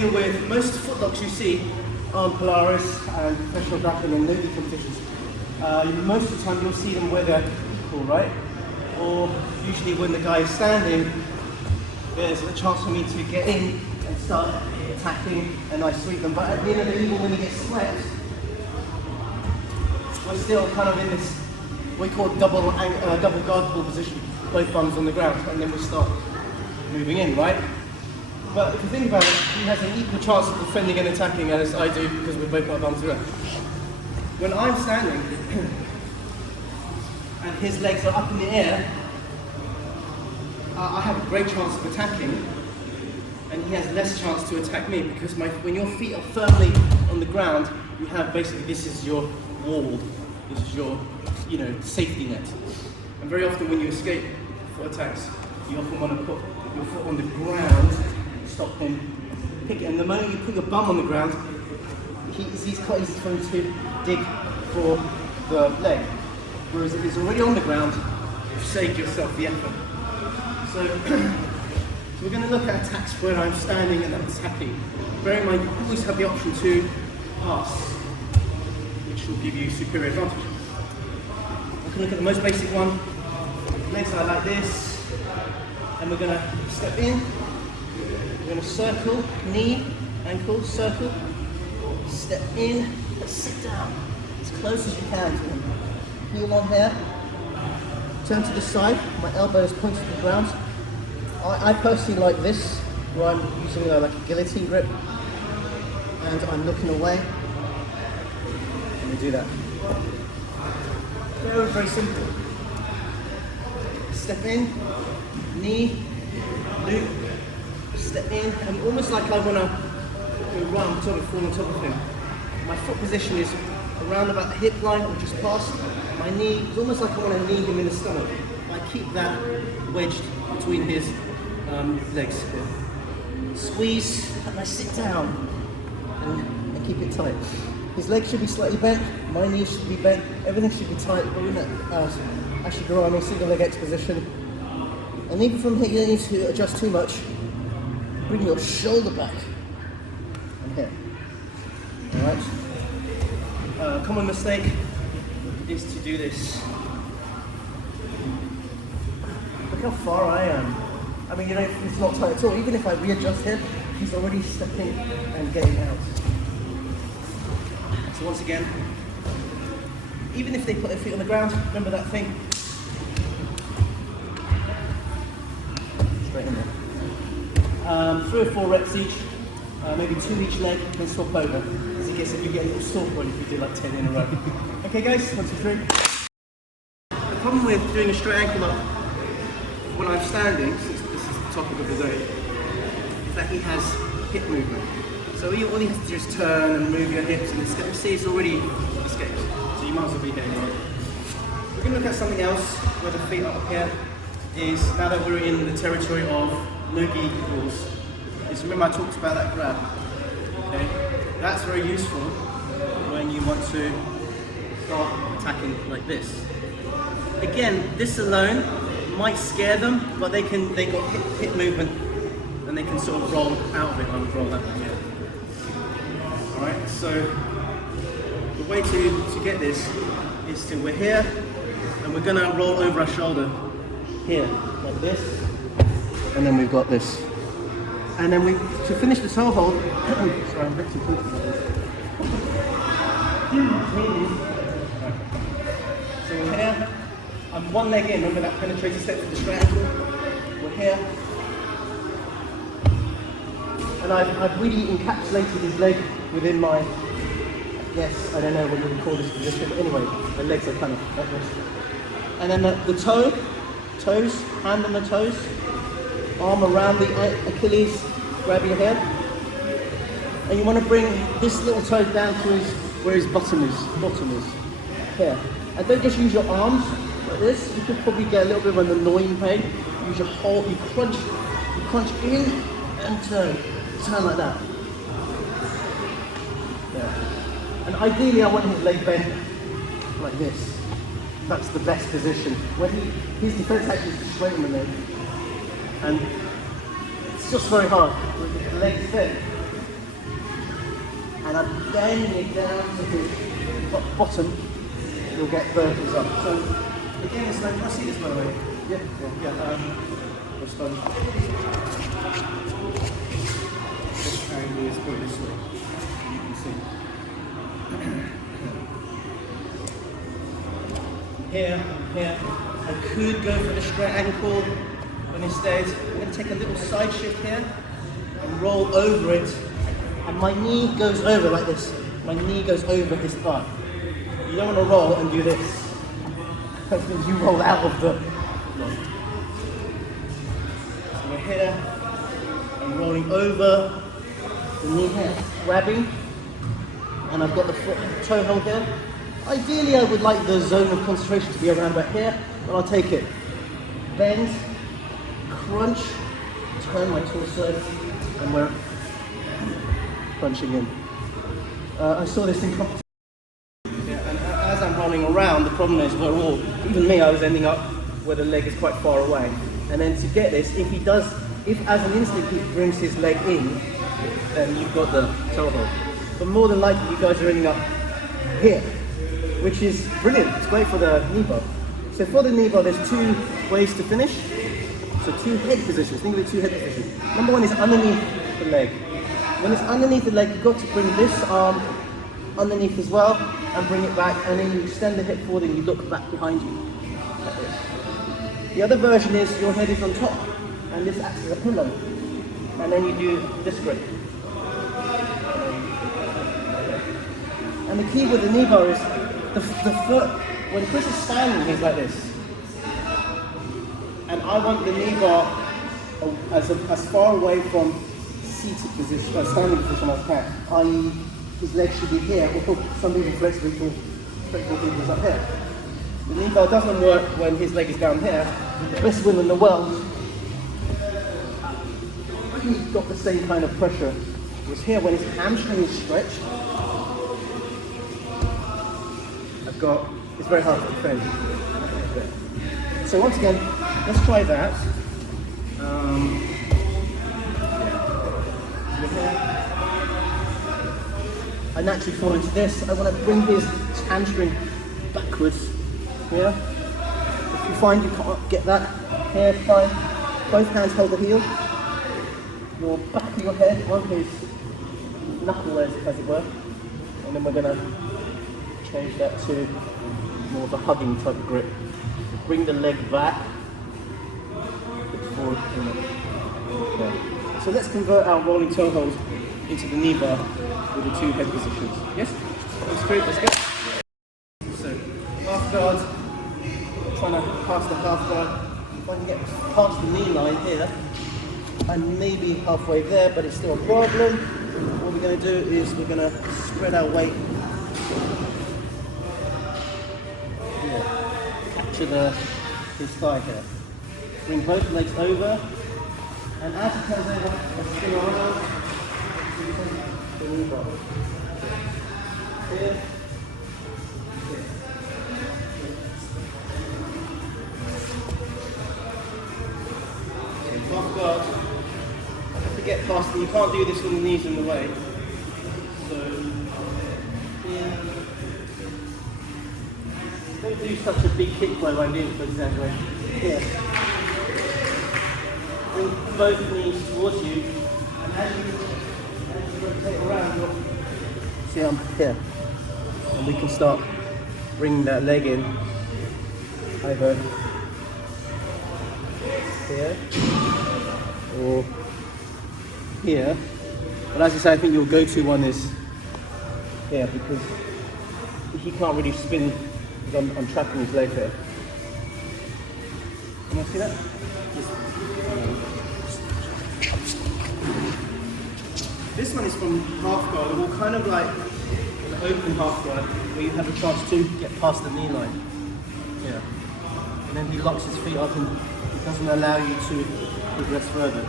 familiar with most footlocks you see on Polaris and professional grappling and Nogi competitions, most of the time you'll see them where they're equal, right? Or usually when the guy is standing, there's a chance for me to get in and start attacking and I sweep them. But at the end of the day, even when he gets swept, we're still kind of in this, we call it double guard pull position, both bums on the ground, and then we start moving in, right? But if you think about it, he has an equal chance of defending and attacking as I do because we're both got bums around. When I'm standing and his legs are up in the air, I have a great chance of attacking, and he has less chance to attack me because when your feet are firmly on the ground, you have basically, this is your wall, this is your, safety net. And very often when you escape foot attacks, you often want to put your foot on the ground, stop him, pick it, and the moment you put your bum on the ground, he's quite easy for him to dig for the leg. Whereas if he's already on the ground, you've saved yourself the effort. So we're going to look at attacks where I'm standing and attacking. Bear in mind, you always have the option to pass, which will give you superior advantage. We can look at the most basic one. Legs are like this, and we're going to step in. We're going to circle, knee, ankle, circle, step in, sit down as close as you can to him. Heel on here. Turn to the side, my elbow is pointed to the ground. I personally like this, where I'm using like a guillotine grip, and I'm looking away. Let me do that. Very, very simple. Step in, knee, loop, step in, and almost like I want to go round, sort of fall on top of him. My foot position is around about the hip line or just past. My knee, it's almost like I want to knee him in the stomach. I keep that wedged between his legs. Squeeze, and I sit down and keep it tight. His legs should be slightly bent, my knees should be bent, everything should be tight. We're in that Ashigarami single leg X position. And even from here, you don't need to adjust too much. Bring your shoulder back. And here. Alright. Common mistake is to do this. Look how far I am. I mean, it's not tight at all. Even if I readjust him, he's already stepping and getting out. So once again, even if they put their feet on the ground, remember that thing. Straight in there. 3 or 4 reps each, maybe 2 each leg, then swap over. As you get a little sore point if you do like 10 in a row. Okay guys, 1, 2, 3. The problem with doing a straight ankle up when I'm standing, since this is the topic of the day, is that he has hip movement. So all he has to do is turn and move your hips and escape. See, it's already escaped. So you might as well be getting right. We're going to look at something else where the feet are up here. Is now that we're in the territory of Nogi rules, is remember I talked about that grab. Okay, that's very useful when you want to start attacking like this. Again, this alone might scare them, but they got hip movement and they can sort of roll out of it. I would roll that way. Alright, so the way to get this is to, we're here and we're going to roll over our shoulder here, like this, and then we've got this. And then to finish the toe hold, sorry, I'm a bit too close to this. So we're here, I'm one leg in, remember that penetrating step for the straight ankle? We're here. And I've really encapsulated his leg within my, yes, I don't know what you would call this position, but anyway, the legs are kind of like this. And then the toes, hand on the toes, arm around the Achilles, grab your head. And you want to bring this little toe down to where his bottom is, here. And don't just use your arms like this, you could probably get a little bit of an annoying pain. Use your whole, you crunch in and turn like that. Yeah. And ideally I want his leg bent like this. That's the best position. When his defense actually is to straighten the leg. And it's just very hard with the legs bent. and I'm bending it down to his bottom, you'll get verticals up. So again, it's like, can I see this by the way? Yeah. Let's try and do this point this way. You can see. Here. I could go for the straight ankle, but instead I'm going to take a little side shift here and roll over it, and my knee goes over like this. My knee goes over his thigh. You don't want to roll and do this. That means you roll out of the block. So we're here, I'm rolling over the knee here, grabbing, and I've got the toe hold here. Ideally, I would like the zone of concentration to be around about here, but I'll take it. Bend, crunch, turn my torso, and we're crunching in. I saw this in competition. Yeah, and as I'm running around, the problem is even me, I was ending up where the leg is quite far away. And then to get this, if as an instinct he brings his leg in, then you've got the toe hold. But more than likely, you guys are ending up here, which is brilliant. It's great for the knee bar. So for the knee bar, there's two ways to finish. So two head positions. Think of it, two head positions. Number one is underneath the leg. When it's underneath the leg, you've got to bring this arm underneath as well and bring it back, and then you extend the hip forward and you look back behind you. The other version is your head is on top and this acts as a pillow, and then you do this grip. And the key with the knee bar is the foot, when Chris is standing, he's like this. And I want the knee bar as far away from seated position, standing position as I can. I.e., his legs should be here, or some people flexible people is up here. The knee bar doesn't work when his leg is down here. The best will in the world, he's got the same kind of pressure. Whereas here, when his hamstring is stretched, it's very hard to defend. So once again, let's try that. I naturally fall into this. I want to bring his hamstring backwards. Yeah. If you find you can't get that, here, fine. Both hands hold the heel. Your back of your head on his knuckle, as it were, and then we're going to change that to more of a hugging type of grip. Bring the leg back, look forward. Okay. So let's convert our rolling toe hold into the knee bar with the two head positions. Yes? That's great, let's go. So, half guard, trying to pass the half guard. If I can get past the knee line here, I'm maybe halfway there, but it's still a problem. What we're going to do is we're going to spread our weight. Capture his thigh here. Bring both legs over, and as he comes over, let's spin around. The knee bar. Here. Half guard. I have to get past them. You can't do this when the knees in the way. So, here. Don't do such a big kick flow when doing it, for example. Here. Bring both knees towards you, and as you rotate around, see I'm here. And we can start bringing that leg in. Either here or here. But as I say, I think your go-to one is here, because he can't really spin because I'm tracking his leg there. Can you see that? This one is from half guard, or kind of like an open half guard, where you have a chance to get past the knee line. Yeah. And then he locks his feet up and it doesn't allow you to progress further.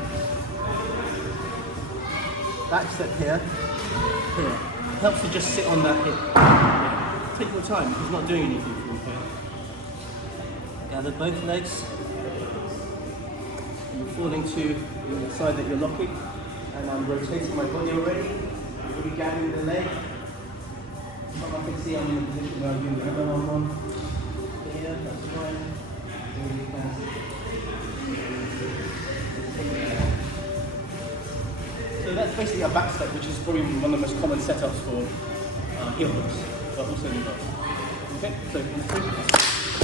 Back step here. Here. Helps to just sit on that hip. Yeah. Take your time, he's not doing anything for you here. Gather both legs. And you're falling to the side that you're locking. And I'm rotating my body already. Maybe gathering the leg. Some I can see I'm in a position where I'm doing the other arm on. Here, that's fine. Really fast. So that's basically a back step, which is probably one of the most common setups for heel hooks, but also knee bars. Okay, so in 3,